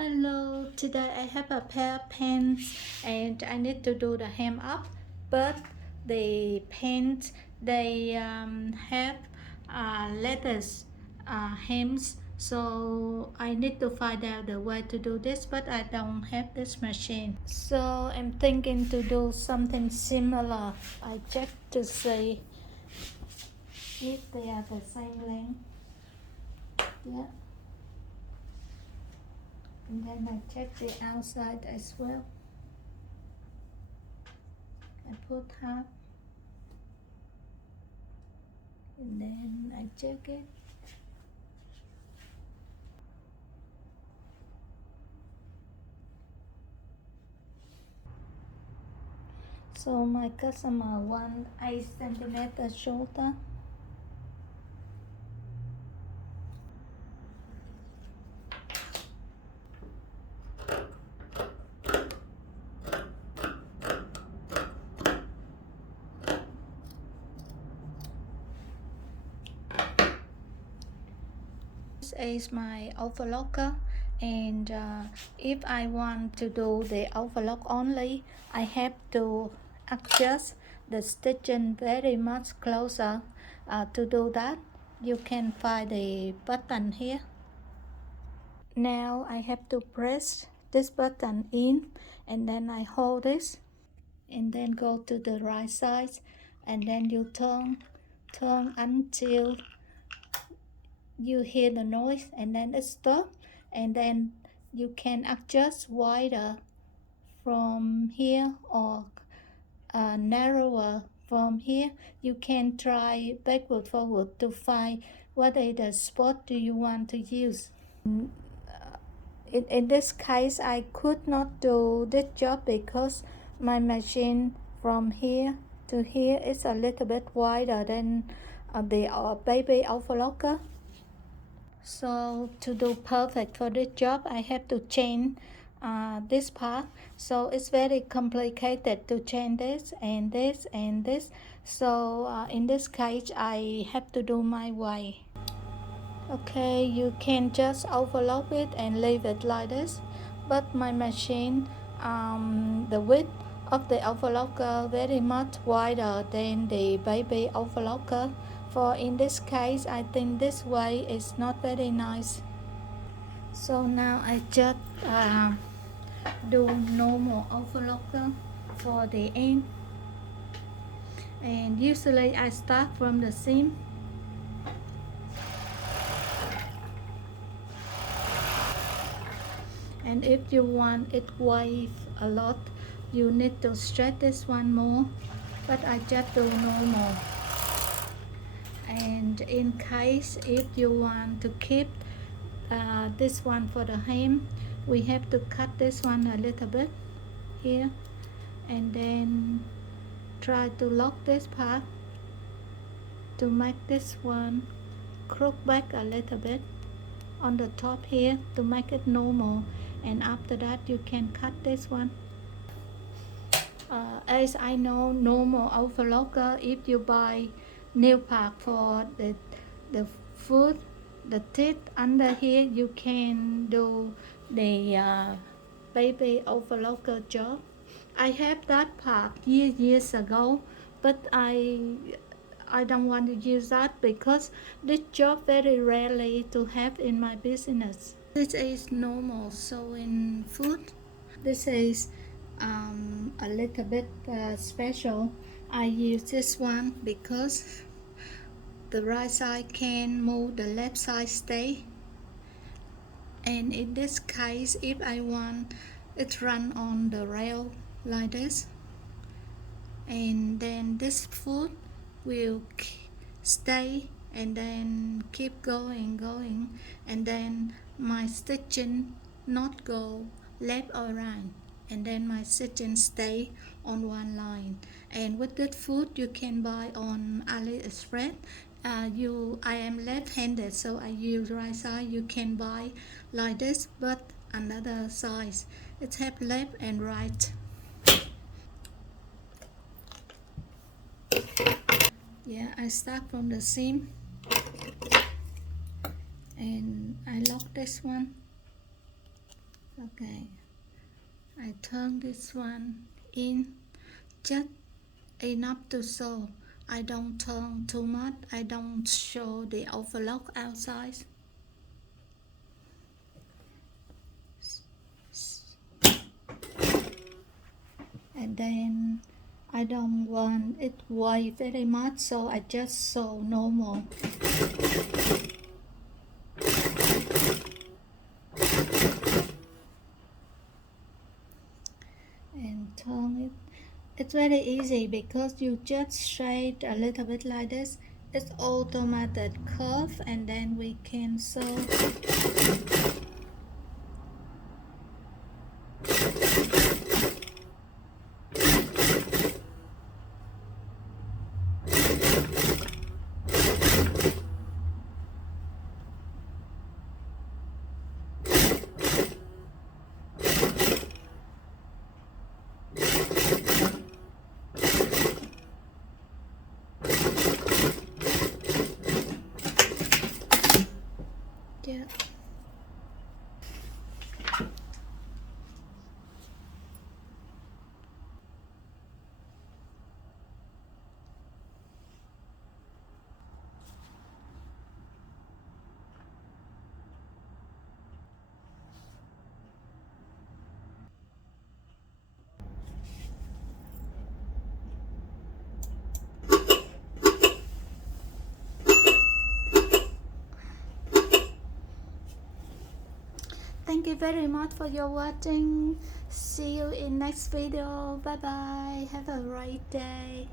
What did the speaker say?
Hello, today I have a pair of pants and I need to do the hem up, but the pants they have letters hems, so I need to find out the way to do this, but I don't have this machine. So I'm thinking to do something similar. I check to see if they are the same length. Yeah. And then I check the outside as well. I put half and then I check it. So my customer want 8 centimeter shoulder. This is my overlocker, and if I want to do the overlock only, I have to adjust the stitching very much closer. To do that, you can find the button here. Now I have to press this button in, and then I hold this and then go to the right side, and then you turn until you hear the noise, and then it stops, and then you can adjust wider from here or narrower from here. You can try backward forward to find what is the spot do you want to use. In this case I could not do this job because my machine from here to here is a little bit wider than the baby overlocker. So to do perfect for this job, I have to change this part. So it's very complicated to change this and this and this. So in this case, I have to do my way. Okay, you can just overlock it and leave it like this. But my machine, the width of the overlocker very much wider than the baby overlocker. For in this case, I think this way is not very nice. So now I just do normal overlocker for the end. And usually I start from the seam. And if you want it wave a lot, you need to stretch this one more, but I just do normal. And in case if you want to keep this one for the hem, we have to cut this one a little bit here, and then try to lock this part to make this one crook back a little bit on the top here to make it normal, and after that you can cut this one. As I know, normal overlocker, if you buy new part for the foot, the teeth under here, you can do the baby overlocker job. I have that part years ago, but I don't want to use that because this job very rarely to have in my business. This is normal sewing foot. This is a little bit special. I use this one because the right side can move, the left side stay. And in this case, if I want it run on the rail like this, and then this foot will stay and then keep going, and then my stitching not go left or right, and then my stitching stay on one line. And with that foot you can buy on AliExpress. I am left-handed, so I use right side. You can buy like this, but another size. It have left and right. Yeah, I start from the seam and I lock this one Okay, I turn this one in just enough to show. I don't turn too much. I don't show the overlock outside. And then I don't want it white very much, so I just show normal. And turn it. It's very easy because you just shade a little bit like this. It's automatic curve, and then we can sew. Yeah. Thank you very much for your watching. See you in next video. Bye bye. Have a great day.